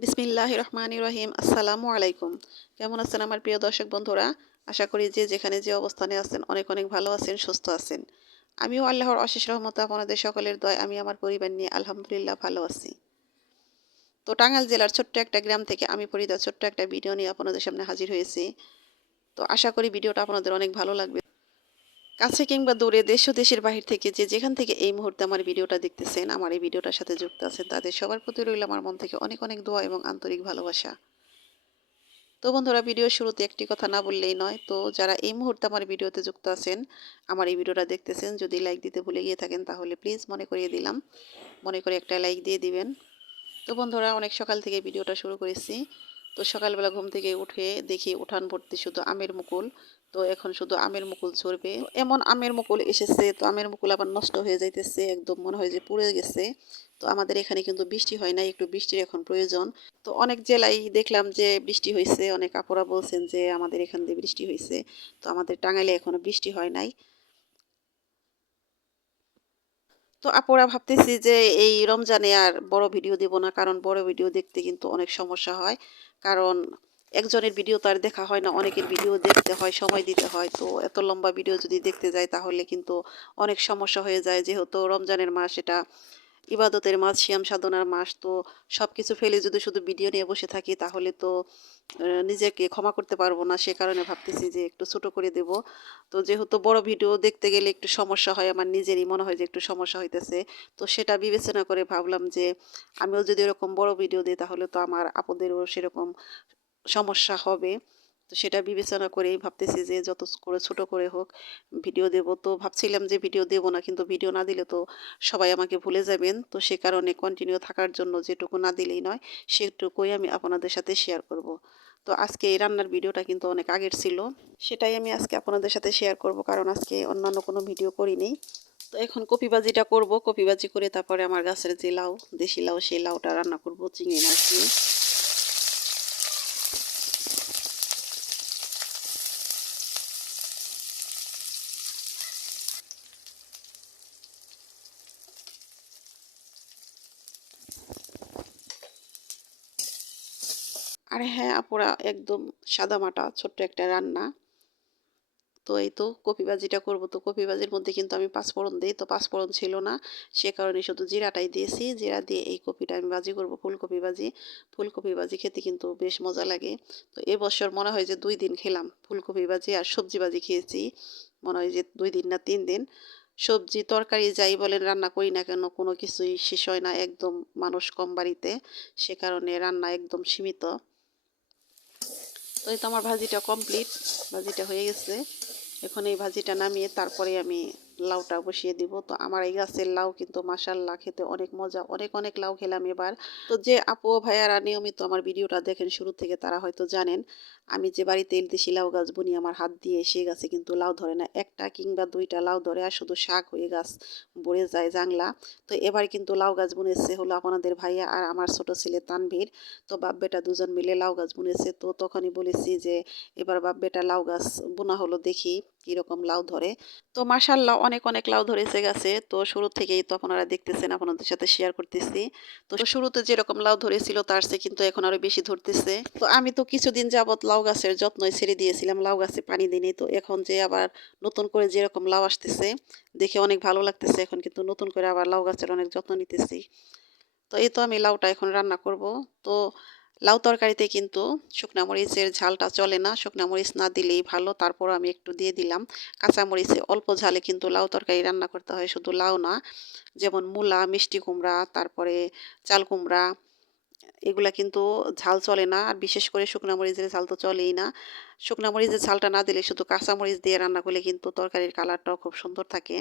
বিসমিল্লাহির রহমানির রহিম। আসসালামু আলাইকুম। কেমন আছেন আমার প্রিয় দর্শক বন্ধুরা? আশা করি যে যেখানে যে অবস্থানে আছেন অনেক অনেক ভালো আছেন, সুস্থ আছেন। আমিও আল্লাহর অশেষ রহমতে আপনাদের সকলের দয়ায় আমি আমার পরিবার নিয়ে আলহামদুলিল্লাহ ভালো আছি। তো টাঙ্গাইল জেলার ছোট্ট একটা গ্রাম থেকে আমি ফরিদা ছোট্ট একটা ভিডিও নিয়ে আপনাদের সামনে হাজির হয়েছি। তো আশা করি ভিডিওটা আপনাদের অনেক ভালো লাগবে। কাছে কিংবা দূরে, দেশ ও দেশের বাহির থেকে যে যেখান থেকে এই মুহূর্তে আমার ভিডিওটা দেখতেছেন, আমার এই ভিডিওটার সাথে যুক্ত আছেন, তাদের সবার প্রতি রইল আমার মন থেকে অনেক অনেক দোয়া এবং আন্তরিক ভালোবাসা। তো বন্ধুরা, ভিডিওর শুরুতে একটি কথা না বললেই নয়। তো যারা এই মুহূর্তে আমার ভিডিওতে যুক্ত আছেন, আমার এই ভিডিওটা দেখতেছেন, যদি লাইক দিতে ভুলে গিয়ে থাকেন তাহলে প্লিজ মনে করিয়ে দিলাম, মনে করে একটা লাইক দিয়ে দিবেন। তো বন্ধুরা, অনেক সকাল থেকে ভিডিওটা শুরু করেছি। তো সকালবেলা ঘুম থেকে উঠে দেখি উঠান ভর্তি শুধু আমের মুকুল। তো এখন শুধু আমের মুকুল ঝরবে। তো এমন আমের মুকুল এসেছে, তো আমের মুকুল আবার নষ্ট হয়ে যাইতেছে, একদম মনে হয় যে পুড়ে গেছে। তো আমাদের এখানে কিন্তু বৃষ্টি হয় না, একটু বৃষ্টির এখন প্রয়োজন। তো অনেক জেলায় দেখলাম যে বৃষ্টি হয়েছে, অনেক আপুরা বলছেন যে আমাদের এখান দিয়ে বৃষ্টি হয়েছে। তো আমাদের টাঙ্গাইলে এখনো বৃষ্টি হয় নাই। তো আপুরা ভাবতেছি যে এই রমজানে আর বড় ভিডিও দেব না, কারণ বড় ভিডিও দেখতে কিন্তু অনেক সমস্যা হয়। কারণ একজনের ভিডিও তো আর দেখা হয় না, অনেকের ভিডিও দেখতে হয়, সময় দিতে হয়। তো এত লম্বা ভিডিও যদি দেখতে যাই তাহলে কিন্তু অনেক সমস্যা হয়ে যায়, যেহেতু রমজানের মাস, এটা ইবাদতের মাস, সিয়াম সাধনার মাস। তো সব কিছু ফেলে যদি শুধু ভিডিও নিয়ে বসে থাকি তাহলে তো নিজেকে ক্ষমা করতে পারবো না। সে কারণে ভাবতেছি যে একটু ছোট করে দেব। তো যেহেতু বড় ভিডিও দেখতে গেলে একটু সমস্যা হয়, আমার নিজেরই মনে হয় যে একটু সমস্যা হইতেছে। তো সেটা বিবেচনা করে ভাবলাম যে আমিও যদি এরকম বড় ভিডিও দিই তাহলে তো আমার আপুদেরও সেরকম সমস্যা হবে। তো সেটা বিবেচনা করেই ভাবতেছি যে যত করে ছোট করে হোক ভিডিও দেব। তো ভাবছিলাম যে ভিডিও দেব না, কিন্তু ভিডিও না দিলে তো সবাই আমাকে ভুলে যাবেন। তো সে কারণে কন্টিনিউ থাকার জন্য যেটুকু না দিলেই নয়, সেটুকুই আমি আপনাদের সাথে শেয়ার করব। তো আজকে এই রান্নার ভিডিওটা কিন্তু অনেক আগের ছিল, সেটাই আমি আজকে আপনাদের সাথে শেয়ার করব, কারণ আজকে অন্যান্য কোনো ভিডিও করিনি। তো এখন কপি ভাজিটা করব, কপি ভাজি করে তারপরে আমার গাছের যে লাউ, দেশি লাউ, সেই লাউটা রান্না করব চিংড়ি মাছ দিয়ে। আর হ্যাঁ আপুরা, একদম সাদামাটা ছোট্ট একটা রান্না। তো এই তো কপি ভাজিটা করবো। তো কপি ভাজির মধ্যে কিন্তু আমি পাঁচফোড়ন দিই, তো পাঁচফোড়ন ছিল না, সে কারণে শুধু জিরাটাই দিয়েছি। জিরা দিয়ে এই কপিটা আমি ভাজি করব, ফুলকপি ভাজি। ফুলকপি ভাজি খেতে কিন্তু বেশ মজা লাগে। তো এবছর মনে হয় যে 2 দিন খেলাম ফুলকপি ভাজি, আর সবজি ভাজি খেয়েছি মনে হয় যে 2 দিন না 3 দিন। সবজি তরকারি যাই বলেন রান্না করি না কেন, কোনো কিছুই শেষ হয় না, একদম মানুষ কম বাড়িতে, সে কারণে রান্না একদম সীমিত। তো এই তো আমার ভাজিটা কমপ্লিট, ভাজিটা হয়ে গেছে। এখন এই ভাজিটা নামিয়ে তারপরে আমি লাউটা বসিয়ে দিব। তো আমার এই গাছের লাউ কিন্তু মাশাল্লাহ খেতে অনেক মজা, অনেক অনেক লাউ খেলাম এবার। তো যে আপু ও ভাইয়ারা নিয়মিত আমার ভিডিওটা দেখেন শুরু থেকে, তারা হয়তো জানেন আমি যে বাড়িতে দেশি লাউ গাছ বুনি আমার হাত দিয়ে, সে গাছে কিন্তু লাউ ধরে না, একটা কিংবা দুইটা লাউ ধরে, আর শুধু শাক হয়ে গাছ ভরে যায় জাংলা। তো এবার কিন্তু লাউ গাছ বুনেছে হলো আপনাদের ভাইয়া আর আমার ছোট ছেলে তানভীর। তো বাপ বেটা দুজন মিলে লাউ গাছ বুনেছে। তো তখনই বলেছি যে এবার বাপ বেটা লাউ গাছ বোনা হলো, দেখি কিরকম লাউ ধরে। তো মাশাল্লাহ অনেক অনেক লাউ ধরেছে গাছে। তো শুরু থেকেই তো আপনারা দেখতেছেন, আপনাদের সাথে শেয়ার করতেছি। তো শুরুতে যেরকম লাউ ধরেছিল তার চেয়ে কিন্তু এখন আরো বেশি ধরতেছে। তো আমি তো কিছুদিন যাবত লাউ গাছের যত্নই ছেড়ে দিয়েছিলাম, লাউ গাছে পানি দিইনি। তো এখন যে আবার নতুন করে যেরকম লাউ আসতেছে দেখে অনেক ভালো লাগতেছে, এখন কিন্তু নতুন করে আবার লাউ গাছের অনেক যত্ন নিতেছি। তো এই তো আমি লাউটা এখন রান্না করব। তো লাউ তরকারিতে কিন্তু শুকনা মরিচের ঝালটা চলে না, শুকনা মরিচ না দিলেই ভালো। তারপর আমি একটু দিয়ে দিলাম কাঁচা মরিচে, অল্প ঝালে কিন্তু লাউ তরকারি রান্না করতে হয়, শুধু লাউ না, যেমন মূলা, মিষ্টি কুমড়া, তারপরে চাল কুমড়া, এগুলা কিন্তু ঝাল চলে না। আর বিশেষ করে শুকনা মরিচের ঝাল তো চলেই না। শুকনা মরিচের ঝালটা না দিলে শুধু কাঁচা মরিচ দিয়ে রান্না করলে কিন্তু তরকারির কালারটাও খুব সুন্দর থাকে,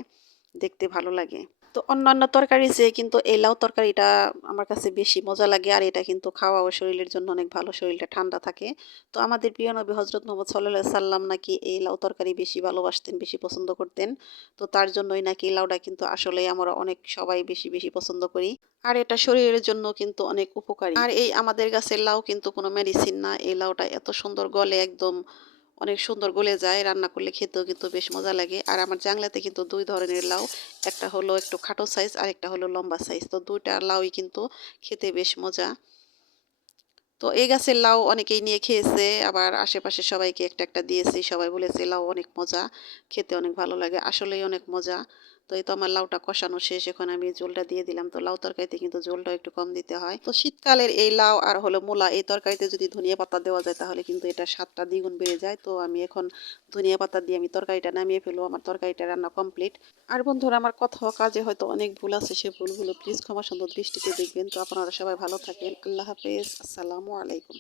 দেখতে ভালো লাগে। তো অন্যান্য তরকারি চেয়ে কিন্তু এই লাউ তরকারিটা আমার কাছে বেশি মজা লাগে, আর এটা কিন্তু খাওয়াও শরীরের জন্য অনেক ভালো, শরীরটা ঠান্ডা থাকে। তো আমাদের প্রিয় নবী হজরত মোহাম্মদ সাল্লাল্লাহু আলাইহি সাল্লাম নাকি এই লাউ তরকারি বেশি ভালোবাসতেন, বেশি পছন্দ করতেন। তো তার জন্যই নাকি এই লাউটা কিন্তু আসলেই আমরা অনেক সবাই বেশি বেশি পছন্দ করি। আর এটা শরীরের জন্য কিন্তু অনেক উপকারী। আর এই আমাদের গাছের লাউ কিন্তু কোনো মেডিসিন না, এই লাউটা এত সুন্দর গলে, একদম অনেক সুন্দর গলে যায়, রান্না করলে খেতেও কিন্তু বেশ মজা লাগে। আর আমার জাংলাতে কিন্তু 2 ধরনের লাউ, একটা হলো একটু খাটো সাইজ আর একটা হলো লম্বা সাইজ। তো দুইটা লাউই কিন্তু খেতে বেশ মজা। তো এই গাছের লাউ অনেকেই নিয়ে খেয়েছে, আবার আশেপাশে সবাইকে একটা একটা দিয়েছি। সবাই বলেছে লাউ অনেক মজা, খেতে অনেক ভালো লাগে। আসলেই অনেক মজা। তো এই তো আমার লাউটা কষানো শেষ, এখন আমি ঝোলটা দিয়ে দিলাম। তো লাউ তরকারিতে কিন্তু ঝোলটা একটু কম দিতে হয়। তো শীতকালের এই লাউ আর হলো মূলা এই তরকারিতে যদি ধনিয়া পাতা দেওয়া যায় তাহলে কিন্তু এটা স্বাদটা দ্বিগুণ বেড়ে যায়। তো আমি এখন ধনিয়া পাতা দিয়ে আমি তরকারিটা নামিয়ে ফেলবো। আমার তরকারিটা রান্না কমপ্লিট। আর বন্ধুরা, আমার কথা ও কাজে হয়তো অনেক ভুল আছে, সে ভুলগুলো প্লিজ ক্ষমা সুন্দর দৃষ্টিতে দেখবেন। তো আপনারা সবাই ভালো থাকেন। আল্লাহ হাফেজ। আসসালামু আলাইকুম।